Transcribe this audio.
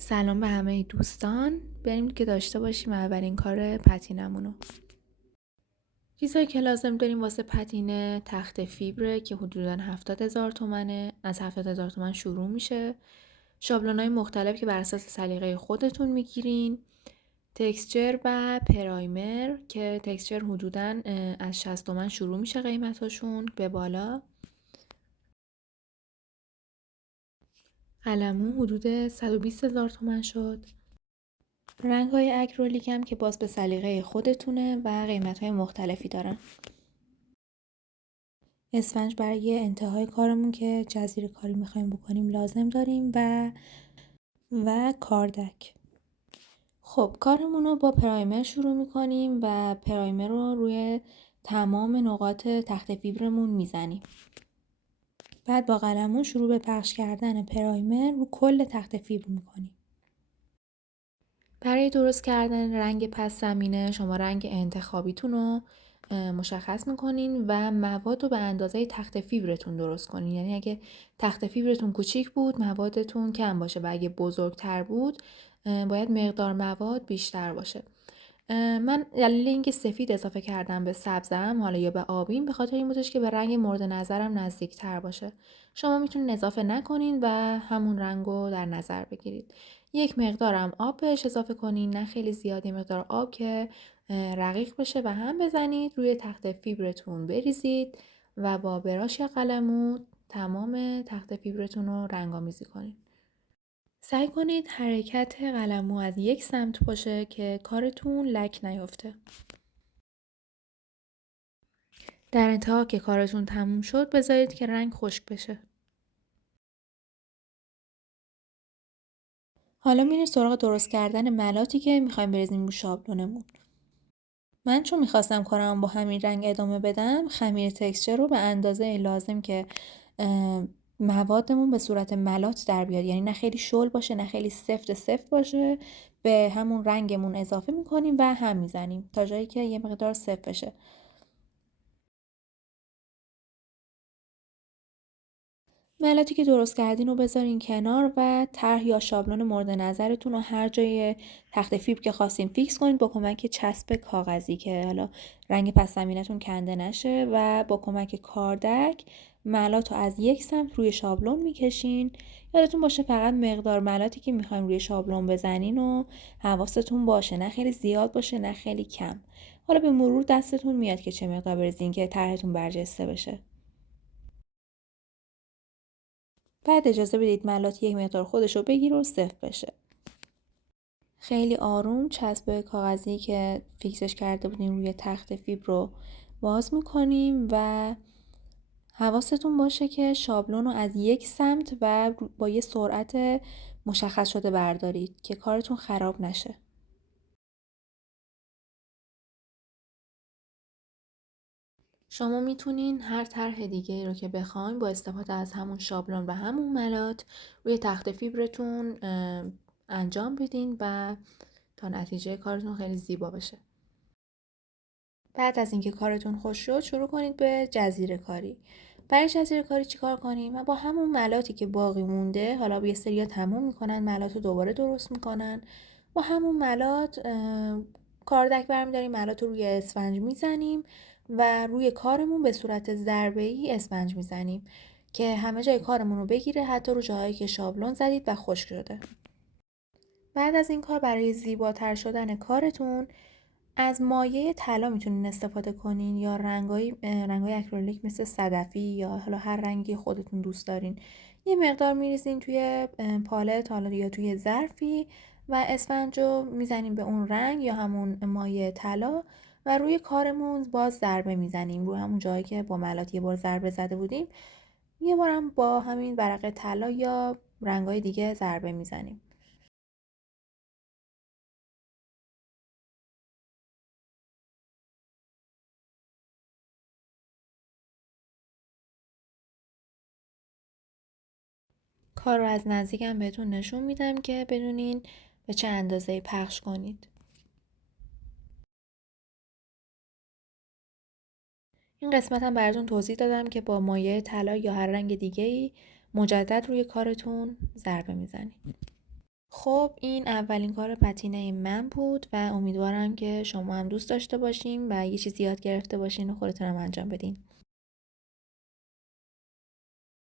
سلام به همه دوستان. بریم که داشته باشیم اولین کار پتینمونو. چیزهایی که لازم داریم واسه پتینه تخت فیبره که حدوداً 70,000 تومنه. از 70,000 تومن شروع میشه. شابلونای مختلف که بر اساس سلیقه خودتون میگیرین. تکسچر و پرایمر که تکسچر حدوداً از 60 تومن شروع میشه قیمتاشون به بالا. قلمو حدود 120,000 تومن شد. رنگ‌های اکریلیک هم که باز به سلیقه خودتونه و قیمت‌های مختلفی دارن. اسفنج برای انتهای کارمون که جزیره کاری می‌خوایم بکنیم لازم داریم و کاردک. خب کارمون رو با پرایمر شروع می‌کنیم و پرایمر رو روی تمام نقاط تخت فیبرمون میزنیم. بعد با قلمون شروع به پخش کردن پرایمر رو کل تخت فیبر می‌کنیم. برای درست کردن رنگ پس زمینه شما رنگ انتخابیتون رو مشخص میکنین و مواد رو به اندازه تخت فیبرتون درست کنین. یعنی اگه تخت فیبرتون کوچیک بود موادتون کم باشه و اگه بزرگتر بود باید مقدار مواد بیشتر باشه. من دلیل اینکه سفید اضافه کردم به سبزم حالا یا به آبیم به خاطر این بودش که به رنگ مورد نظرم نزدیک تر باشه. شما میتونین اضافه نکنین و همون رنگ رو در نظر بگیرید. یک مقدارم آب بهش اضافه کنین، نه خیلی زیادی مقدار آب که رقیق بشه و هم بزنید روی تخت فیبرتون بریزید و با براش یا قلمو تمام تخت فیبرتون رو رنگ‌آمیزی کنید. سعی کنید حرکت قلمو از یک سمت باشه که کارتون لک نیفته. در انتها که کارتون تموم شد بذارید که رنگ خشک بشه. حالا میریم سراغ درست کردن ملاتی که میخوایم بریزیم رو شابلونمون. من چون میخواستم کارم با همین رنگ ادامه بدم خمیر تکسچر رو به اندازه لازم که موادمون به صورت ملات در بیاد، یعنی نه خیلی شل باشه نه خیلی سفت باشه، به همون رنگمون اضافه میکنیم و هم میزنیم تا جایی که یه مقدار سفت بشه. ملاتی که درست کردین رو بذارین کنار و طرح یا شابلون مورد نظرتون رو هر جای تخت فیبر که خواستین فیکس کنید با کمک چسب کاغذی که حالا رنگ پس زمینتون کنده نشه و با کمک کاردک ملات رو از یک سمت روی شابلون میکشین. یادتون باشه فقط مقدار ملاتی که میخوایم روی شابلون بزنین و حواستون باشه نه خیلی زیاد باشه نه خیلی کم. حالا به مرور دستتون میاد که چه مقدار بریزین که طرحتون برجسته بشه. بعد اجازه بدید ملات یک مقدار خودش رو بگیره و سفت بشه. خیلی آروم چسب کاغذی که فیکسش کرده بودیم روی تخت فیبر رو باز میکنیم و حواستون باشه که شابلون رو از یک سمت و با یه سرعت مشخص شده بردارید که کارتون خراب نشه. شما میتونین هر طرح دیگه رو که بخواین با استفاده از همون شابلون و همون ملات روی تخت فیبرتون انجام بدین و تا نتیجه کارتون خیلی زیبا بشه. بعد از اینکه کارتون خوش شد شروع کنید به جزیره کاری. برای جزیره کاری چیکار کنیم؟ و با همون ملاتی که باقی مونده، حالا یه سریا تموم میکنن ملات رو دوباره درست میکنن، با همون ملات کاردک برمیداریم ملات رو روی اسفنج میزنیم و روی کارمون به صورت ضربه‌ای اسفنج میزنیم که همه جای کارمون رو بگیره، حتی رو جاهایی که شابلون زدید و خشک شده. بعد از این کار برای زیباتر شدن کارتون از مایع طلا میتونین استفاده کنین یا رنگای اکریلیک مثل صدفی یا حالا هر رنگی خودتون دوست دارین. یه مقدار میریزین توی پالت حالا یا توی ظرفی و اسفنج رو میزنیم به اون رنگ یا همون مایع طلا و روی کارمون باز ضربه میزنیم روی همون جایی که با ملات یه بار ضربه زده بودیم. یه بارم با همین ورق طلا یا رنگای دیگه ضربه میزنیم. کار رو از نزدیکم بهتون نشون میدم که بدونین به چه اندازه‌ای پخش کنید. این قسمت هم براتون توضیح دادم که با مایع طلا یا هر رنگ دیگه‌ای مجدد روی کارتون ضربه میزنید. خب این اولین کار پتینه من بود و امیدوارم که شما هم دوست داشته باشین و یه چیزی یاد گرفته باشین و خودتون هم انجام بدین.